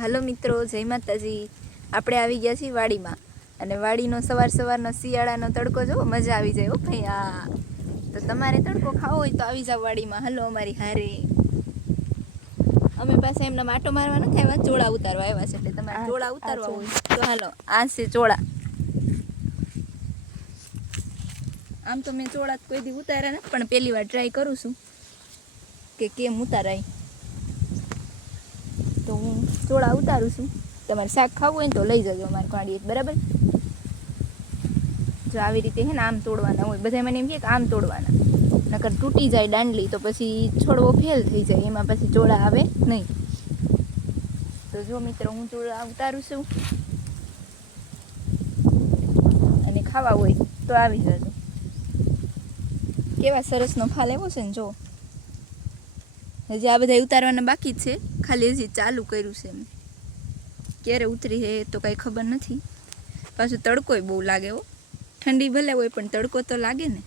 હાલો મિત્રો જય માતાજી. આપણે આવી ગયા છીએ વાડીમાં. અને વાડીનો સવાર સવારનો શિયાળાનો તડકો જો મજા આવી જાય ભાઈ આ તો તમારે તડકો ખાવો હોય તો આવી જાવ વાડીમાં. હાલો અમારી હારે. અમે પાસે એમના માટો મારવા નથી આવ્યા ચોળા ઉતારવા આવ્યા છે. એટલે તમારે ચોળા ઉતારવા હોય. તો હાલો આ છે ચોળા. આમ તો મેં ચોળા કોઈ દી ઉતાર્યા નથી પણ પહેલી વાર ટ્રાય કરું છું કે કેમ ઉતારાય. હું ચોળા ઉતારું છું. તમારે શાક ખાવું હોય ને તો લઈ જજો અમારે કાઢીએ બરાબર? જો આવી રીતે છે ને આમ તોડવાના હોય. બધા મને એમ કહે કે આમ તોડવાના. નકર તૂટી જાય દાંડલી તો પછી છોડવો ફેલ થઈ જાય. એમાં પછી ચોળા આવે નહીં. તો જો મિત્રો, હું ચોળા ઉતારું છું. અને ખાવા હોય તો આવી જજો. કેવા સરસનો ફાલ એવો છે ને જો. હજી આ બધા ઉતારવાના બાકી છે. ખાલી હજી ચાલુ કર્યું છે ક્યારે ઉતરી છે તો કાંઈ ખબર નથી. પાછું તડકોય બહુ લાગે હો. ઠંડી ભલે હોય પણ તડકો તો લાગે ને.